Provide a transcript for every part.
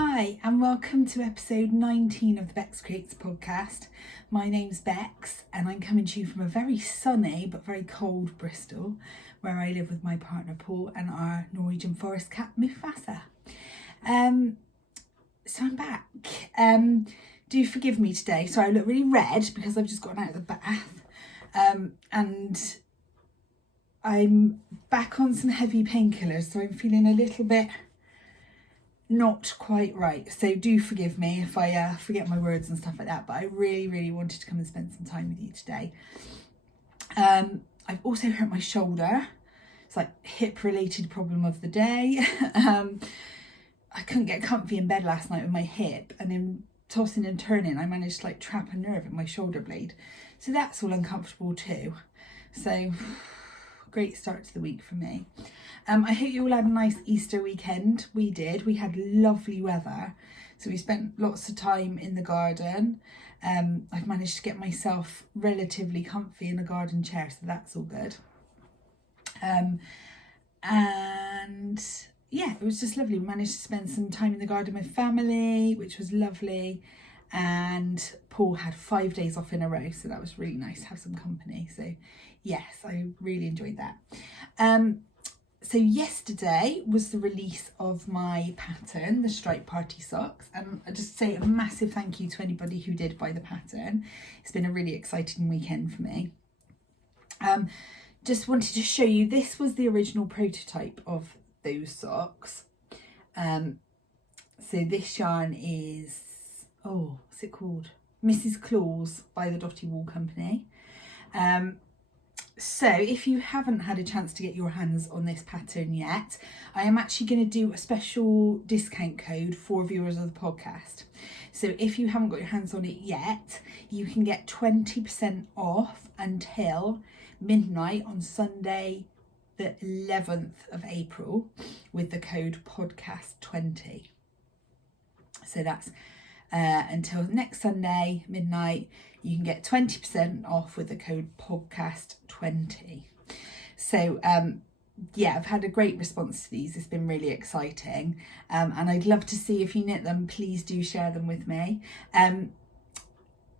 Hi and welcome to episode 19 of the Beks Creates podcast. My name's Beks and I'm coming to you from a very sunny but very cold Bristol, where I live with my partner Paul and our Norwegian forest cat Mufasa. So I'm back. Do forgive me today. Sorry, I look really red because I've just gotten out of the bath. And I'm back on some heavy painkillers, so I'm feeling a little bit not quite right. So do forgive me if I forget my words and stuff like that, but I really wanted to come and spend some time with you today. I've also hurt my shoulder. It's like hip related problem of the day. I couldn't get comfy in bed last night with my hip, and in tossing and turning I managed to like trap a nerve in my shoulder blade, so that's all uncomfortable too. So great start to the week for me. I hope you all had a nice Easter weekend. We did. We had lovely weather, so we spent lots of time in the garden. I've managed to get myself relatively comfy in a garden chair, so that's all good. And yeah, it was just lovely. We managed to spend some time in the garden with family, which was lovely. And Paul had 5 days off in a row, so that was really nice to have some company. So yes, I really enjoyed that. So yesterday was the release of my pattern, the Stripe Party Socks, and I just say a massive thank you to anybody who did buy the pattern. It's been a really exciting weekend for me. Just wanted to show you, this was the original prototype of those socks. So this yarn is, what's it called? Mrs. Claus by the Dotty Wool Company. So if you haven't had a chance to get your hands on this pattern yet, I am actually going to do a special discount code for viewers of the podcast. So if you haven't got your hands on it yet, you can get 20% off until midnight on Sunday the 11th of April with the code podcast20. So that's until next Sunday midnight. You can get 20% off with the code podcast20. So yeah, I've had a great response to these. It's been really exciting, and I'd love to see if you knit them. Please do share them with me.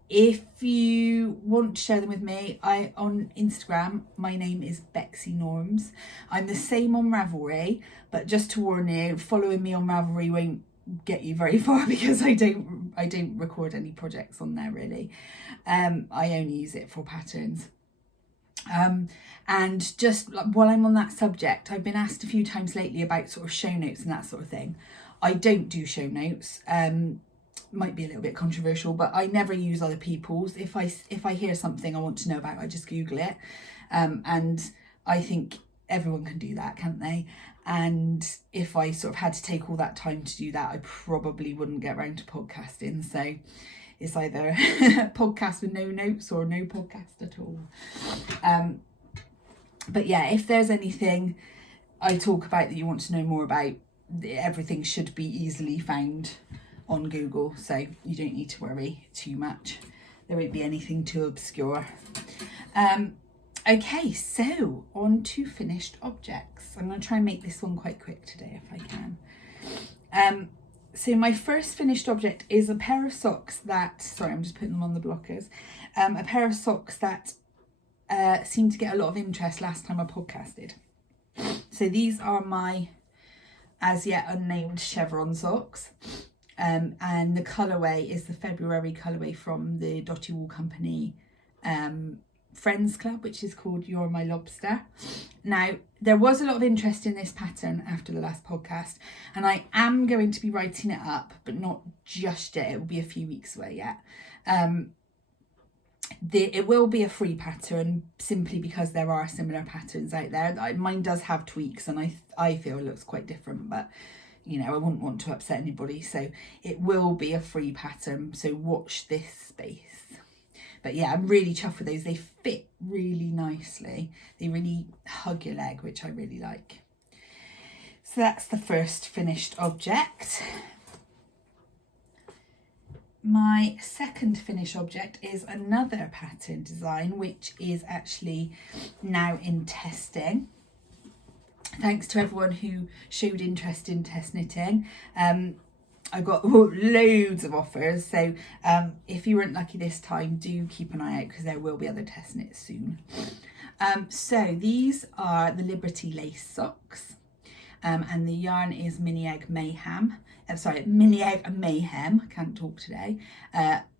If you want to share them with me, on Instagram, my name is Bexy Norms. I'm the same on Ravelry, but just to warn you, following me on Ravelry won't get you very far because I don't record any projects on there really. I only use it for patterns. And just while I'm on that subject, I've been asked a few times lately about sort of show notes and that sort of thing. I don't do show notes. Might be a little bit controversial, but I never use other people's. If I hear something I want to know about, I just Google it. And I think everyone can do that, can't they? And if I sort of had to take all that time to do that, I probably wouldn't get around to podcasting. So it's either podcast with no notes or no podcast at all. But yeah, if there's anything I talk about that you want to know more about, everything should be easily found on Google, so you don't need to worry too much. There won't be anything too obscure. Okay, so on to finished objects. I'm going to try and make this one quite quick today if I can. So my first finished object is a pair of socks that, sorry, I'm just putting them on the blockers. A pair of socks that seemed to get a lot of interest last time I podcasted. So these are my as yet unnamed Chevron Socks. And the colourway is the February colourway from the Dotty Wool Company Friends Club, which is called You're My Lobster. Now, there was a lot of interest in this pattern after the last podcast, and I am going to be writing it up, but not just yet. It will be a few weeks away yet. It will be a free pattern simply because there are similar patterns out there. Mine does have tweaks, and I feel it looks quite different, but you know, I wouldn't want to upset anybody, so it will be a free pattern, so watch this space. But yeah, I'm really chuffed with those. They fit really nicely. They really hug your leg, which I really like. So that's the first finished object. My second finished object is another pattern design, which is actually now in testing. Thanks to everyone who showed interest in test knitting. I've got loads of offers, so if you weren't lucky this time, do keep an eye out because there will be other test knits soon. So these are the Liberty Lace Socks, and the yarn is Mini Egg Mayhem. Mini Egg Mayhem, I can't talk today,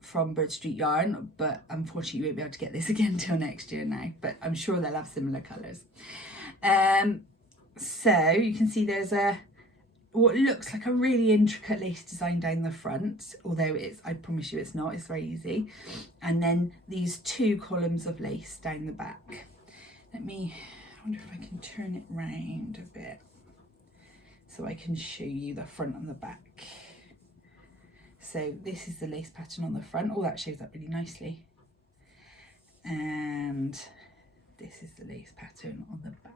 from Bird Street Yarn, but unfortunately you won't be able to get this again till next year now, but I'm sure they'll have similar colours. So you can see there's what looks like a really intricate lace design down the front, although I promise you it's not, it's very easy. And then these 2 columns of lace down the back. I wonder if I can turn it round a bit so I can show you the front and the back. So this is the lace pattern on the front. Oh, that shows up really nicely. And this is the lace pattern on the back.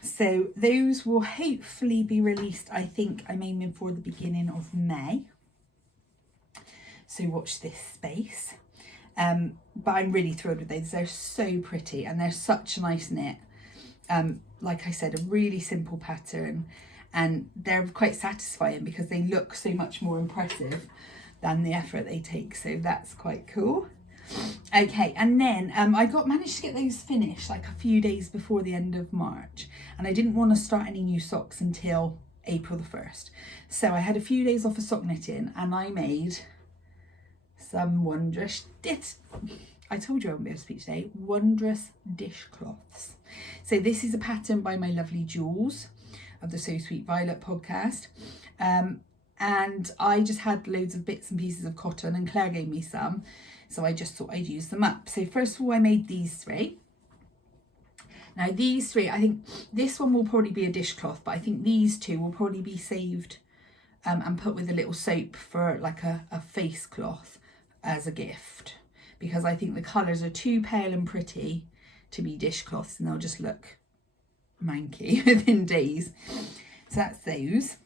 So those will hopefully be released, I think I'm aiming for the beginning of May. So watch this space. But I'm really thrilled with those. They're so pretty and they're such a nice knit. Like I said, a really simple pattern, and they're quite satisfying because they look so much more impressive than the effort they take. So that's quite cool. Okay, and then I managed to get those finished like a few days before the end of March, and I didn't want to start any new socks until April the 1st. So I had a few days off of sock knitting and I made some wondrous I told you I wouldn't be able to speak today. Wondrous dishcloths. So this is a pattern by my lovely Jules of the So Sweet Violet podcast. And I just had loads of bits and pieces of cotton and Claire gave me some. So I just thought I'd use them up. So first of all, I made these 3. Now these 3, I think this one will probably be a dishcloth, but I think these 2 will probably be saved and put with a little soap for like a face cloth as a gift. Because I think the colours are too pale and pretty to be dishcloths and they'll just look manky within days. So that's those.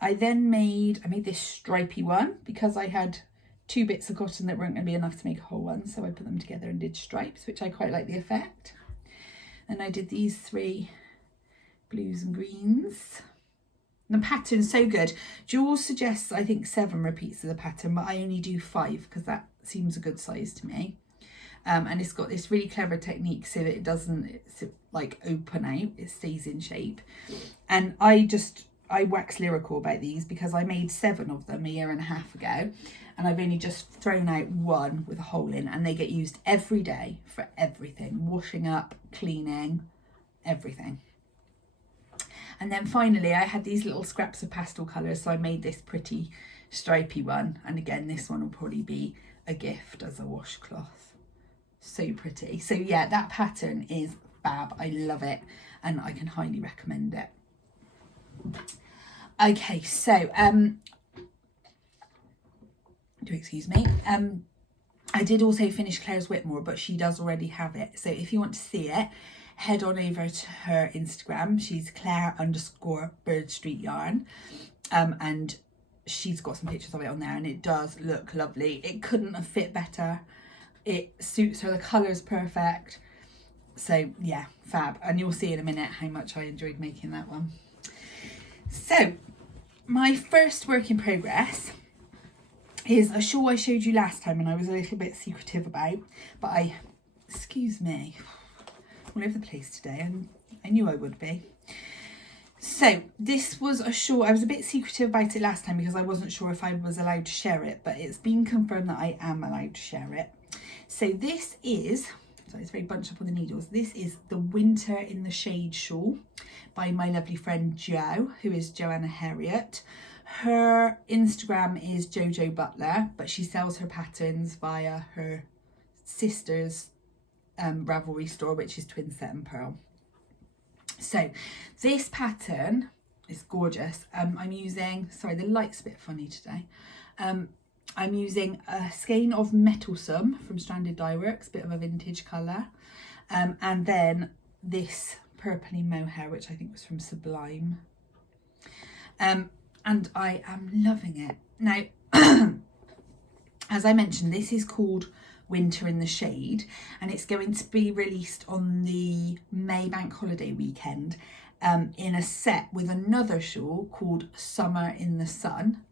I made this stripy one because I had 2 bits of cotton that weren't going to be enough to make a whole one. So I put them together and did stripes, which I quite like the effect. And I did these 3 blues and greens. The pattern's so good. Jules suggests, I think, 7 repeats of the pattern, but I only do 5 because that seems a good size to me. And it's got this really clever technique so that it doesn't like open out, it stays in shape. And I wax lyrical about these because I made 7 of them a year and a half ago, and I've only just thrown out 1 with a hole in, and they get used every day for everything, washing up, cleaning, everything. And then finally I had these little scraps of pastel colours, so I made this pretty stripy one, and again this one will probably be a gift as a washcloth. So pretty. So yeah, that pattern is fab. I love it and I can highly recommend it. Okay, so do excuse me. I did also finish Claire's Whitmore, but she does already have it. So if you want to see it, head on over to her Instagram. She's Claire_Bird Street Yarn. And she's got some pictures of it on there and it does look lovely. It couldn't have fit better. It suits her, the colour's perfect. So yeah, fab. And you'll see in a minute how much I enjoyed making that one. So my first work in progress is a shawl I showed you last time and I was a little bit secretive about, but excuse me, all over the place today, and I knew I would be. So this was a shawl, I was a bit secretive about it last time because I wasn't sure if I was allowed to share it, but it's been confirmed that I am allowed to share it. So this is, so it's very bunched up on the needles, this is the Winter in the Shade shawl by my lovely friend Jo, who is Joanna Harriet. Her Instagram is Jojo Butler, but she sells her patterns via her sister's Ravelry store, which is Twin Set and Pearl. So this pattern is gorgeous. I'm using, sorry, the light's a bit funny today. I'm using a skein of Metalsome from Stranded Dye Works, bit of a vintage colour, and then this purpley mohair, which I think was from Sublime. And I am loving it. Now, as I mentioned, this is called Winter in the Shade, and it's going to be released on the May bank holiday weekend. in a set with another shawl called Summer in the Sun,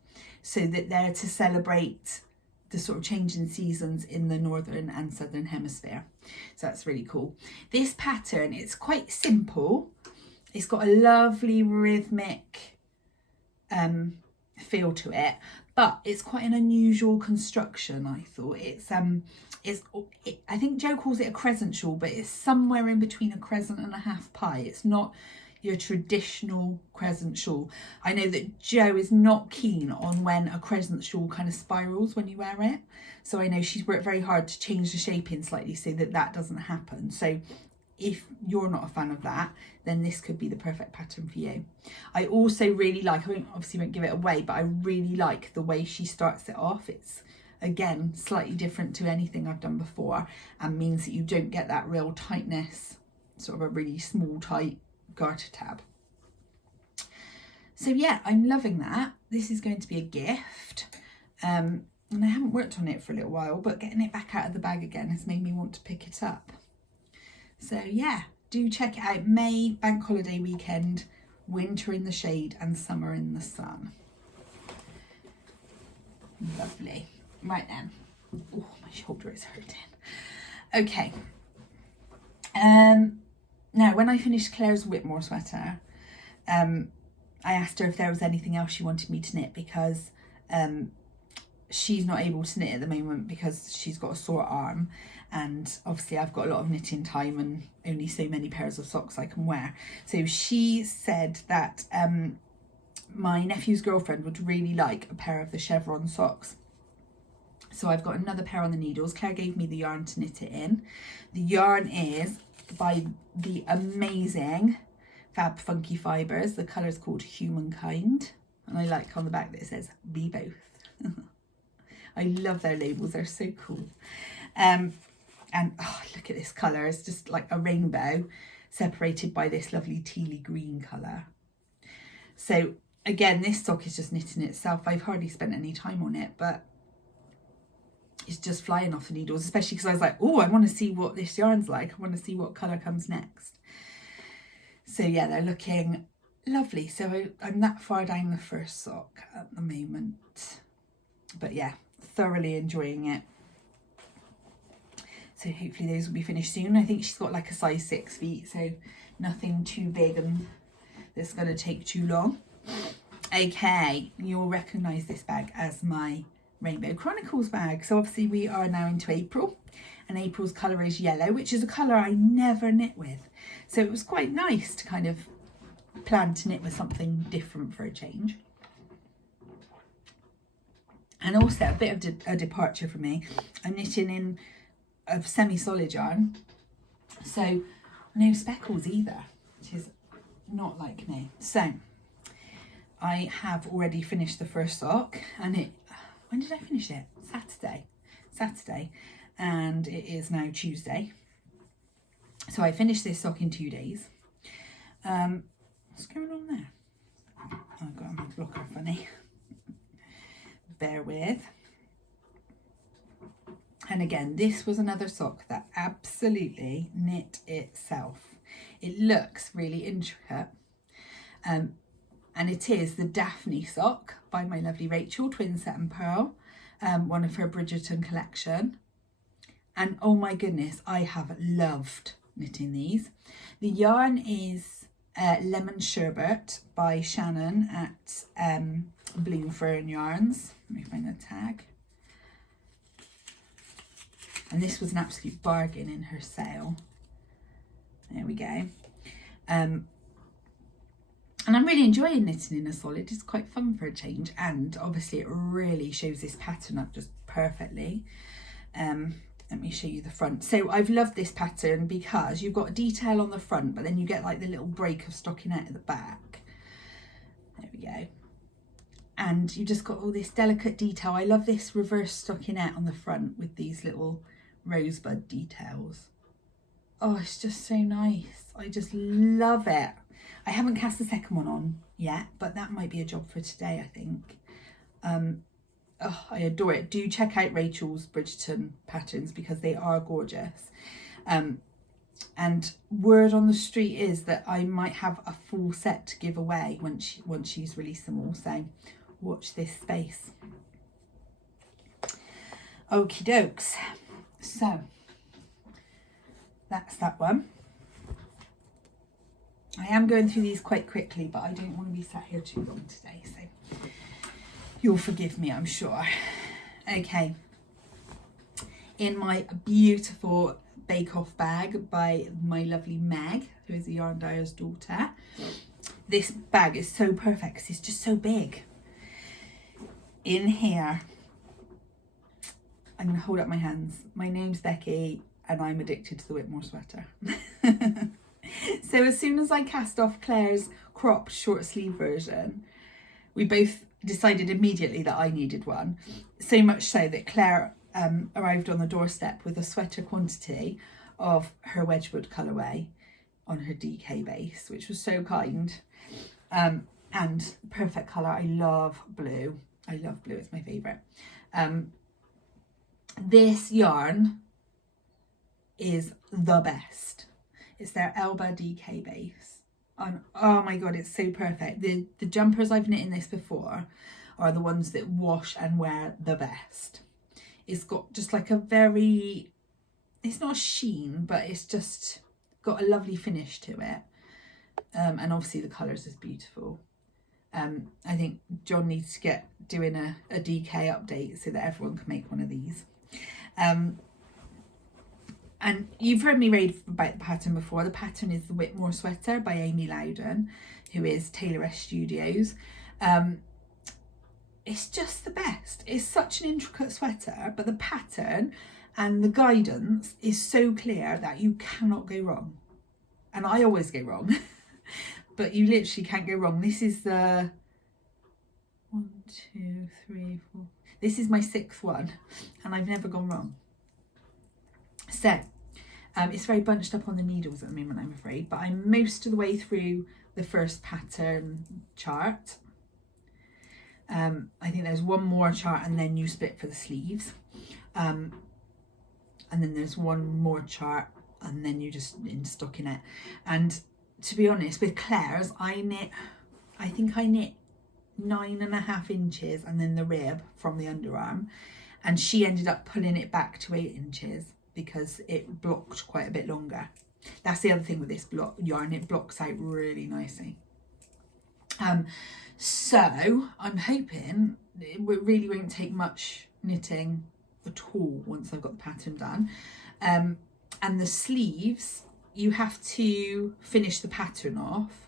so that they're to celebrate the sort of change in seasons in the northern and southern hemisphere. So that's really cool. This pattern, it's quite simple. It's got a lovely rhythmic feel to it, but it's quite an unusual construction. I thought I think Jo calls it a crescent shawl, but it's somewhere in between a crescent and a half pie. It's not your traditional crescent shawl. I know that Jo is not keen on when a crescent shawl kind of spirals when you wear it. So I know she's worked very hard to change the shaping slightly so that that doesn't happen. So if you're not a fan of that, then this could be the perfect pattern for you. I also really like, I obviously won't give it away, but I really like the way she starts it off. It's, again, slightly different to anything I've done before, and means that you don't get that real tightness, sort of a really small, tight garter tab. So yeah, I'm loving that. This is going to be a gift. And I haven't worked on it for a little while, but getting it back out of the bag again has made me want to pick it up. So yeah, do check it out. May, bank holiday weekend, winter in the shade and summer in the sun. Lovely. Right then. Oh, my shoulder is hurting. Okay. Now, when I finished Claire's Whitmore sweater, I asked her if there was anything else she wanted me to knit, because she's not able to knit at the moment because she's got a sore arm, and obviously I've got a lot of knitting time and only so many pairs of socks I can wear. So she said that my nephew's girlfriend would really like a pair of the Chevron socks. So I've got another pair on the needles. Claire gave me the yarn to knit it in. The yarn is by the amazing Fab Funky Fibres. The colour is called Humankind. And I like on the back that it says, be both. I love their labels, they're so cool. And oh, look at this colour. It's just like a rainbow separated by this lovely tealy green colour. So again, this sock is just knitting itself. I've hardly spent any time on it, but it's just flying off the needles, especially because I was like, oh, I want to see what this yarn's like. I want to see what colour comes next. So yeah, they're looking lovely. So I'm that far down the first sock at the moment. But yeah, thoroughly enjoying it. So hopefully those will be finished soon. I think she's got like a size 6 feet, so nothing too big and that's going to take too long. Okay, you'll recognise this bag as my Rainbow Chronicles bag. So obviously we are now into April, and April's colour is yellow, which is a colour I never knit with. So it was quite nice to kind of plan to knit with something different for a change. And also a bit of a departure for me. I'm knitting in a semi-solid yarn, so no speckles either, which is not like me. So I have already finished the first sock, and when did I finish it? Saturday, and it is now Tuesday. So I finished this sock in 2 days. What's going on there? Oh, I've got my blocker funny. Bear with. And again, this was another sock that absolutely knit itself. It looks really intricate. And it is the Daphne sock by my lovely Rachel, Twin Set and Pearl, one of her Bridgerton collection. And oh my goodness, I have loved knitting these. The yarn is Lemon Sherbet by Shannon at Bloom Fern Yarns. Let me find the tag. And this was an absolute bargain in her sale. There we go. And I'm really enjoying knitting in a solid. It's quite fun for a change, and obviously it really shows this pattern up just perfectly. Let me show you the front. So I've loved this pattern because you've got detail on the front, but then you get like the little break of stockinette at the back. There we go. And you just got all this delicate detail. I love this reverse stockinette on the front with these little rosebud details. Oh, it's just so nice. I just love it. I haven't cast the second one on yet, but that might be a job for today, I think. Oh, I adore it. Do check out Rachel's Bridgerton patterns because they are gorgeous. And word on the street is that I might have a full set to give away once she's released them all. So watch this space. Okie dokes. So that's that one. I am going through these quite quickly, but I don't want to be sat here too long today, so you'll forgive me, I'm sure. Okay, in my beautiful Bake Off bag by my lovely Meg, who is a yarn dyer's daughter. This bag is so perfect because it's just so big. In here, I'm going to hold up my hands. My name's Becky and I'm addicted to the Whitmore Sweater. So as soon as I cast off Claire's cropped short sleeve version, we both decided immediately that I needed one. So much so that Claire arrived on the doorstep with a sweater quantity of her Wedgwood colourway on her DK base, which was so kind. And perfect colour. I love blue. I love blue, it's my favourite. This yarn is the best. It's their Elba DK base. And oh my god, it's so perfect. The jumpers I've knit in this before are the ones that wash and wear the best. It's got just like a very, it's not a sheen, but it's just got a lovely finish to it. And obviously the colours is beautiful. I think John needs to get doing a DK update so that everyone can make one of these. And you've heard me rave about the pattern before. The pattern is the Whitmore Sweater by Amy Loudon, who is Tailoress Studios. It's just the best. It's such an intricate sweater, but the pattern and the guidance is so clear that you cannot go wrong. And I always go wrong, but you literally can't go wrong. This is the 1, 2, 3, 4. This is my 6th one, and I've never gone wrong. So, it's very bunched up on the needles at the moment, I'm afraid, but I'm most of the way through the first pattern chart. I think there's one more chart and then you split for the sleeves. And then there's one more chart and then you just in stockinette. And to be honest, with Claire's, I think I knit 9.5 inches and then the rib from the underarm. And she ended up pulling it back to 8 inches. Because it blocked quite a bit longer. That's the other thing with this yarn, it blocks out really nicely. So I'm hoping it really won't take much knitting at all once I've got the pattern done. And the sleeves, you have to finish the pattern off.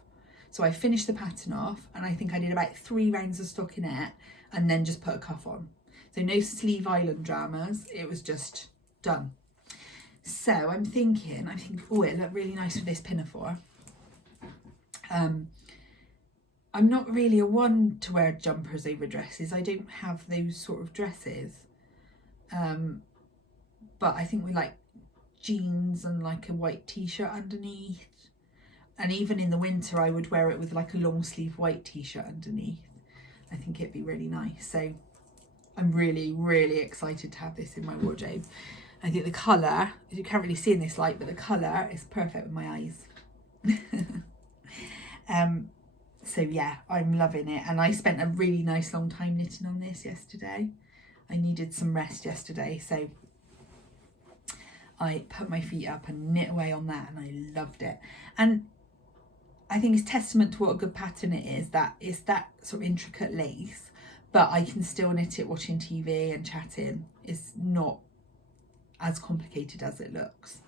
So I finished the pattern off and I think I did about 3 rounds of stockinette and then just put a cuff on. So no sleeve island dramas, it was just done. So I'm thinking, oh, it looked really nice with this pinafore. I'm not really a one to wear jumpers over dresses. I don't have those sort of dresses. But I think we like jeans and like a white t-shirt underneath. And even in the winter, I would wear it with like a long sleeve white t-shirt underneath. I think it'd be really nice. So I'm really, really excited to have this in my wardrobe. I think the colour, you can't really see in this light, but the colour is perfect with my eyes. So yeah, I'm loving it. And I spent a really nice long time knitting on this yesterday. I needed some rest yesterday, so I put my feet up and knit away on that and I loved it. And I think it's testament to what a good pattern it is, that it's that sort of intricate lace, but I can still knit it watching TV and chatting. It's not as complicated as it looks.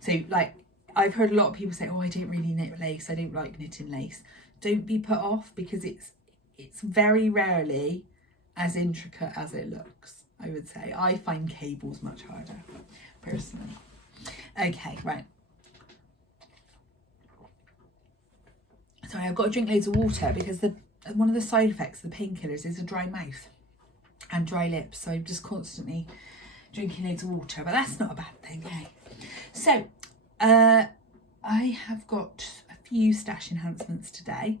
So like I've heard a lot of people say, oh, I don't really knit lace, I don't like knitting lace. Don't be put off because it's very rarely as intricate as it looks, I would say. I find cables much harder personally. Okay, right. Sorry, I've got to drink loads of water because one of the side effects of the painkillers is a dry mouth and dry lips, so I'm just constantly drinking loads of water, but that's not a bad thing, hey? So, I have got a few stash enhancements today,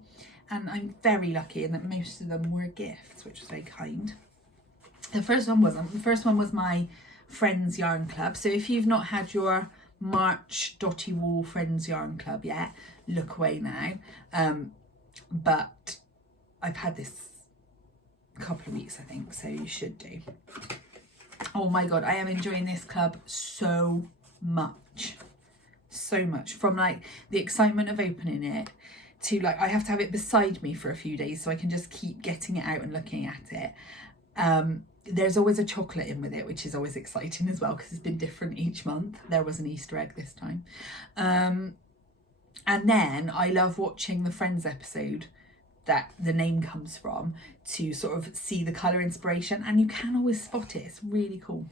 and I'm very lucky in that most of them were gifts, which was very kind. The first one wasn't. The first one was my friend's yarn club. So if you've not had your March Dotty Wall Friends Yarn Club yet. Look away now. But I've had this a couple of weeks, I think, so you should do. Oh my god, I am enjoying this club so much. So much. From like the excitement of opening it to like I have to have it beside me for a few days so I can just keep getting it out and looking at it. There's always a chocolate in with it, which is always exciting as well because it's been different each month. There was an Easter egg this time. And then I love watching the Friends episode that the name comes from to sort of see the colour inspiration, and you can always spot it. It's really cool.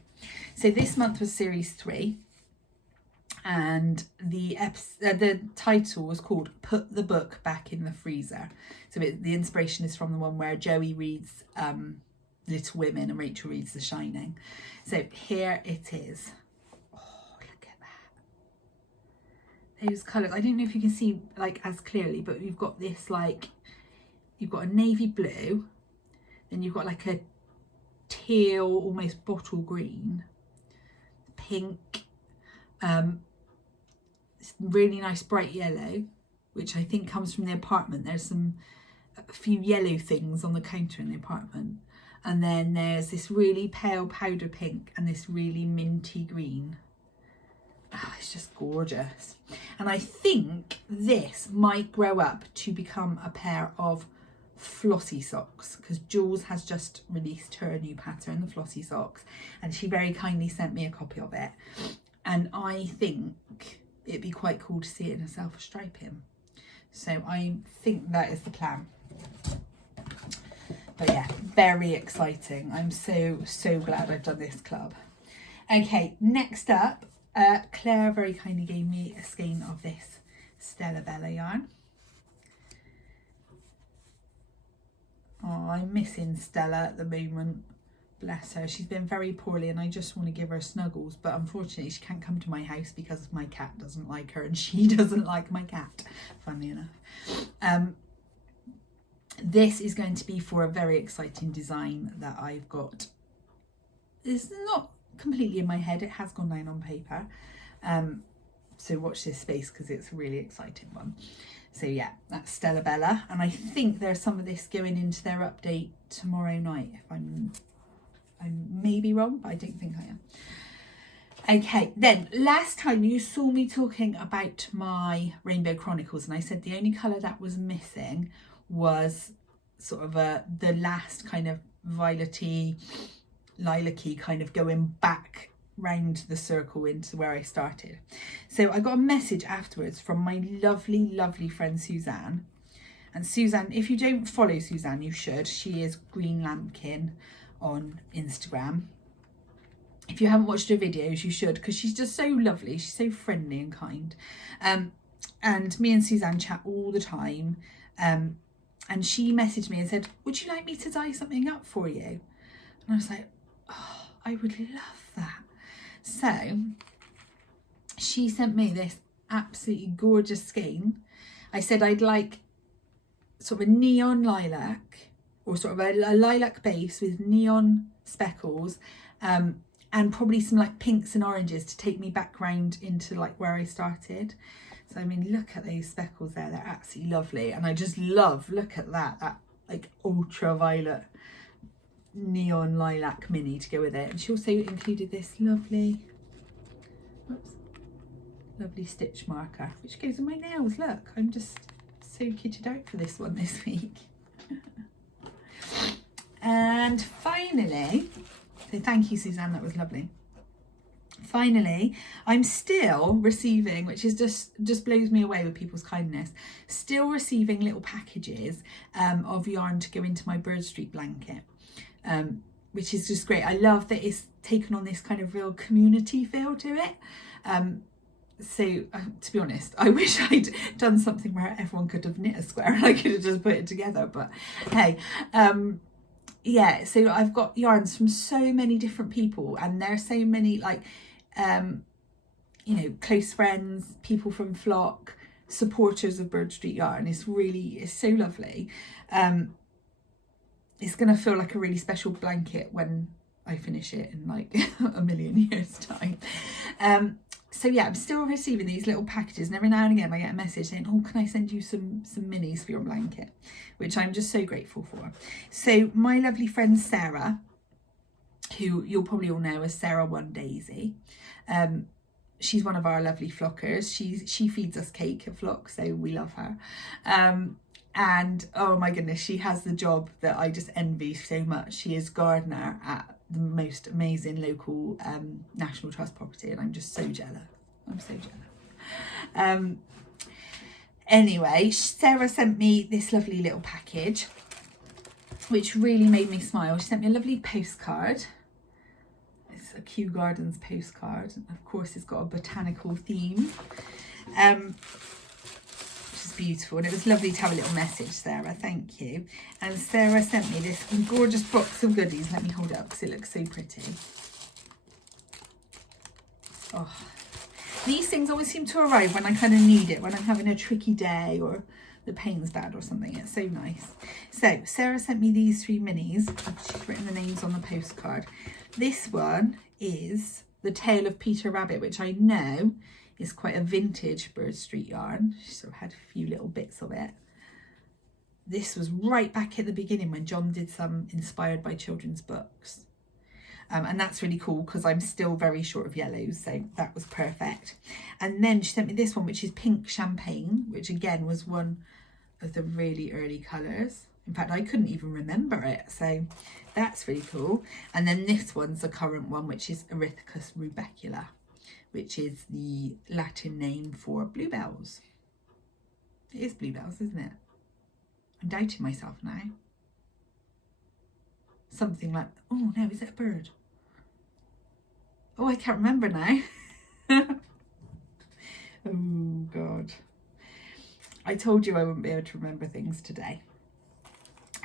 So this month was series 3, and the title was called Put the Book Back in the Freezer. So the inspiration is from the one where Joey reads Little Women and Rachel reads The Shining. So here it is. Oh, look at that. Those colours. I don't know if you can see like as clearly, but you've got this like, you've got a navy blue, then you've got like a teal, almost bottle green, pink, really nice bright yellow, which I think comes from the apartment. There's a few yellow things on the counter in the apartment. And then there's this really pale powder pink and this really minty green. Oh, it's just gorgeous. And I think this might grow up to become a pair of flossy socks, because Jules has just released her new pattern, the flossy socks, and she very kindly sent me a copy of it. And I think it'd be quite cool to see it in a self-striping. So I think that is the plan. But yeah, very exciting. I'm so glad I've done this club. Okay, next up, Claire very kindly gave me a skein of this Stella Bella yarn. Oh, I'm missing Stella at the moment. Bless her. She's been very poorly and I just want to give her snuggles. But unfortunately, she can't come to my house because my cat doesn't like her and she doesn't like my cat, funnily enough. This is going to be for a very exciting design that I've got. It's not completely in my head. It has gone down on paper. So watch this space because it's a really exciting one. So yeah, that's Stella Bella. And I think there's some of this going into their update tomorrow night. If I may be wrong, but I don't think I am. Okay, then last time you saw me talking about my Rainbow Chronicles and I said the only colour that was missing was sort of the last kind of violety, lilac-y kind of going back round the circle into where I started. So I got a message afterwards from my lovely friend Suzanne. And Suzanne, if you don't follow Suzanne, you should. She is Green Lambkin on Instagram. If you haven't watched her videos, you should, because she's just so lovely. She's so friendly and kind. And me and Suzanne chat all the time. And she messaged me and said, would you like me to dye something up for you? And I was like, oh, I would love that. So she sent me this absolutely gorgeous skein. I said I'd like sort of a neon lilac, or sort of a lilac base with neon speckles, and probably some like pinks and oranges to take me back round into like where I started. So I mean, look at those speckles there, they're absolutely lovely. And I just love, look at that like ultraviolet neon lilac mini to go with it. And she also included this lovely stitch marker, which goes with my nails. Look, I'm just so kitted out for this one this week. And finally, so thank you Suzanne, that was lovely. Finally, I'm still receiving, which is just blows me away with people's kindness, still receiving little packages of yarn to go into my Bird Street blanket, which is just great. I love that it's taken on this kind of real community feel to it. So to be honest, I wish I'd done something where everyone could have knit a square and I could have just put it together, but hey, yeah, so I've got yarns from so many different people, and there's so many like you know, close friends, people from Flock, supporters of Bird Street Yarn. It's so lovely. It's gonna feel like a really special blanket when I finish it in like a million years time. So yeah, I'm still receiving these little packages, and every now and again I get a message saying, oh, can I send you some minis for your blanket, which I'm just so grateful for. So my lovely friend Sarah, who you'll probably all know as Sarah One Daisy, she's one of our lovely flockers. She feeds us cake at Flock, so we love her. And oh my goodness, she has the job that I just envy so much. She is gardener at the most amazing local National Trust property, and I'm just so jealous. I'm so jealous. Anyway, Sarah sent me this lovely little package, which really made me smile. She sent me a lovely postcard. It's a Kew Gardens postcard. Of course, it's got a botanical theme. Beautiful, and it was lovely to have a little message, Sarah, thank you. And Sarah sent me this gorgeous box of goodies. Let me hold it up because it looks so pretty. Oh, these things always seem to arrive when I kind of need it, when I'm having a tricky day or the pain's bad or something. It's so nice. So Sarah sent me these 3 minis. She's written the names on the postcard. This one is The Tale of Peter Rabbit, which I know is quite a vintage Bird Street yarn. She sort of had a few little bits of it. This was right back at the beginning when John did some inspired by children's books. And that's really cool because I'm still very short of yellows, so that was perfect. And then she sent me this one, which is Pink Champagne, which again was one of the really early colours. In fact, I couldn't even remember it, so that's really cool. And then this one's a current one, which is Erithcus rubecula, which is the Latin name for bluebells. It is bluebells, isn't it? I'm doubting myself now. Something like, oh no, is it a bird? Oh, I can't remember now. Oh God. I told you I wouldn't be able to remember things today.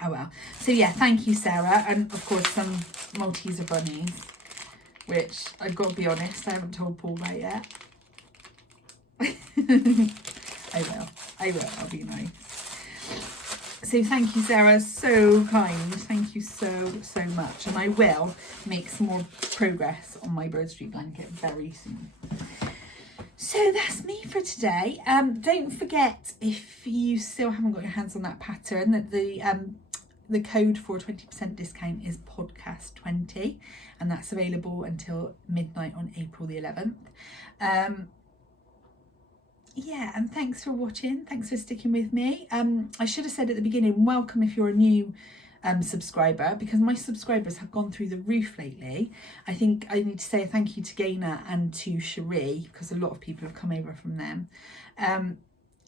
Oh well. So yeah, thank you, Sarah. And of course some Malteser bunnies, which I've got to be honest, I haven't told Paul about yet. I will, I'll be nice. So thank you, Sarah, so kind. Thank you so much. And I will make some more progress on my Bird Street blanket very soon. So that's me for today. Don't forget, if you still haven't got your hands on that pattern, that the code for 20% discount is podcast20, and that's available until midnight on April the 11th. Yeah, and thanks for watching. Thanks for sticking with me. I should have said at the beginning, welcome if you're a new subscriber, because my subscribers have gone through the roof lately. I think I need to say a thank you to Gaynor and to Cherie, because a lot of people have come over from them.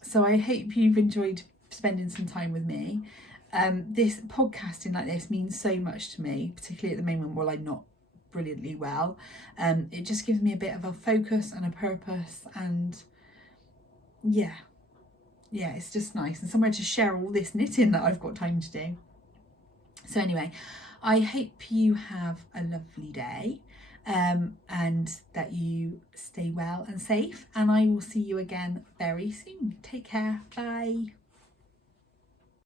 So I hope you've enjoyed spending some time with me. This podcasting like this means so much to me, particularly at the moment while I'm not brilliantly well. It just gives me a bit of a focus and a purpose, and yeah, it's just nice, and somewhere to share all this knitting that I've got time to do. So anyway, I hope you have a lovely day, and that you stay well and safe, and I will see you again very soon. Take care. Bye.